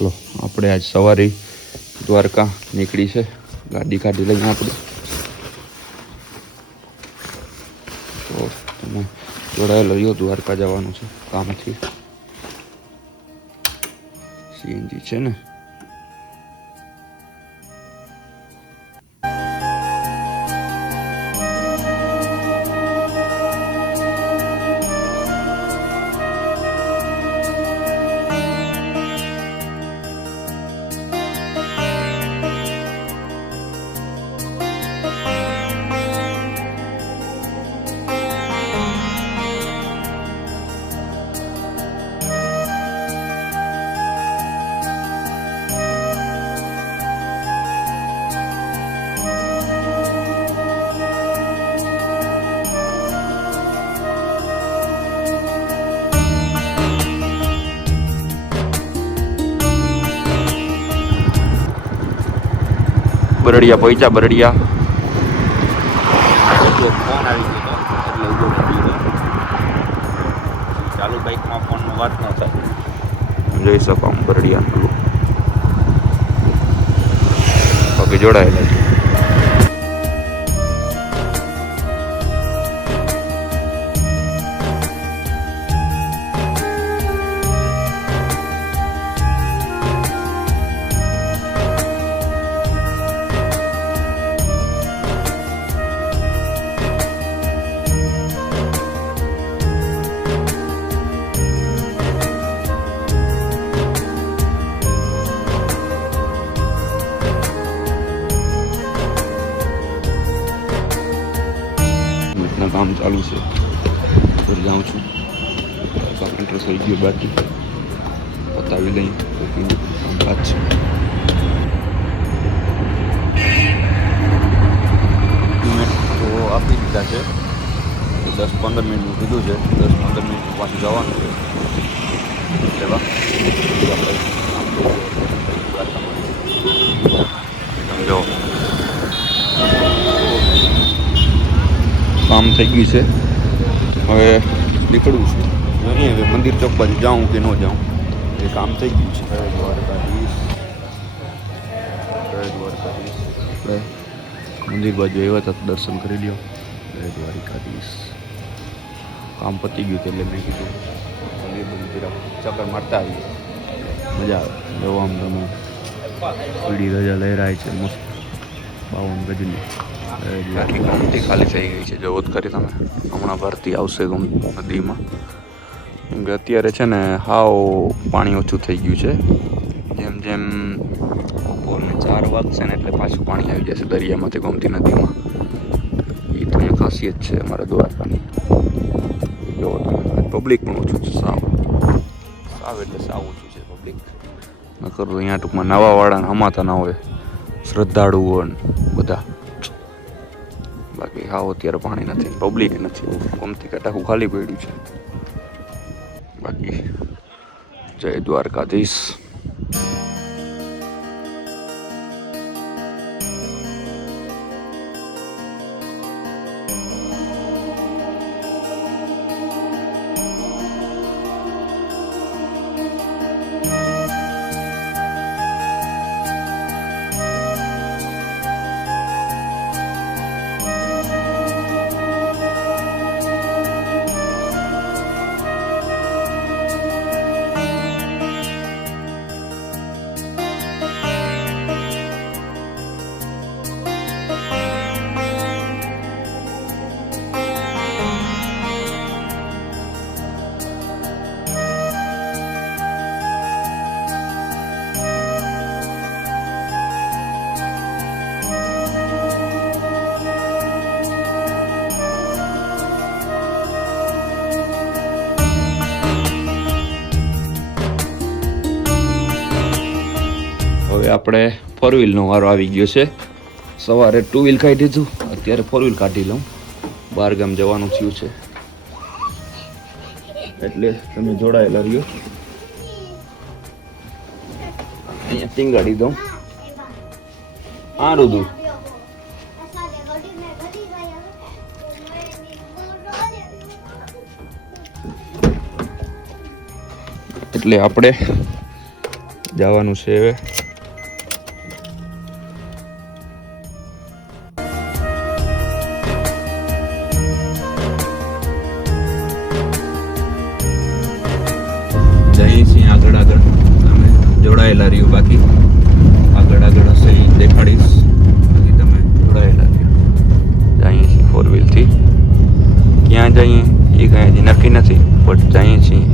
ચલો આપણે આજ સવારે દ્વારકા નીકળી છે, ગાડી કાઢી લઈને આપણે. તો તમે જોડાયેલો રહ્યો, દ્વારકા જવાનું છે કામથી. સીએનજી છે ને. બરડિયા પહોંચ્યા. બરડિયા ફોન આવી ગયો એટલે ઉભો રહી ગયો. ચાલુ બાઇકમાં ફોનમાં વાત ન થાય. જોઈ શકો આમ બરડિયા બાકી જોડાયેલા છે. કામ ચાલુ છે, ઘર જાઉં છું. કાર્પેન્ટર થઈ ગયું, બાકી પતાવી લઈ કામકાજ છે. તો આપી દીધા છે, 10-15 મિનિટનું કીધું છે. 10-15 મિનિટ પાછું જવાનું છે. જો કામ થઈ ગયું છે, હવે નીકળવું છું. જોઈએ હવે મંદિર ચોક બાજુ જાઉં કે ન જાઉં, એ કામ થઈ ગયું છે. દ્વારકાધીશ, દ્વારકાધીશ. આપણે મંદિર બાજુ આવ્યા હતા, દર્શન કરી લ્યો. દ્વારકાધીશ કામ પતી ગયું એટલે મેં કીધું મંદિર બધું ચક્કર મારતા આવીએ, મજા આવે. જોવા આમ તમે પીળી રજા લહેરાય છે મસ્ત 52 ગજની. આખી ગોમતી ખાલી થઈ ગઈ છે, જોવો જ કરી તમે. હમણાં ભરતી આવશે નદીમાં, કેમ કે અત્યારે છે ને હાવ પાણી ઓછું થઈ ગયું છે. જેમ જેમ બપોરને 4 વાગશે ને એટલે પાછું પાણી આવી જશે દરિયામાંથી ગોમતી નદીમાં. એ તો અહીંયા ખાસિયત છે અમારા દ્વારકાની. જોવો તમે પબ્લિક પણ ઓછું છે, સાવ એટલે સાવ ઓછું છે પબ્લિક. નકર તો અહીંયા ટૂંકમાં નવાવાળાને હમાતા ના હોય, શ્રદ્ધાળુઓ બધા. બાકી હાવ અત્યારે પાણી નથી, પબ્લિક નથી. ગોમતી કાંઠું ખાલી પડ્યું છે. બાકી જય દ્વારકાધીશ. હવે આપણે 4 વ્હીલનો વારો આવી ગયો છે. સવારે 2 વ્હીલ કાઢી દીધું, અત્યારે 4 વ્હીલ કાઢી લઉં. બહાર ગામ જવાનું થયું છે એટલે તમે જોડાયેલા રહ્યો. અહીંયા ટીંગાડી દઉં. આ રૂદું એટલે આપણે જવાનું છે હવે. જઈએ છીએ આગળ આગળ, તમે જોડાયેલા રહ્યું. બાકી આગળ આગળ હશે એ દેખાડીશ, બાકી તમે જોડાયેલા રહ્યું. જઈએ છીએ 4 વ્હીલથી. ક્યાં જઈએ એ કાંઈ હજી નક્કી નથી, બટ જઈએ છીએ.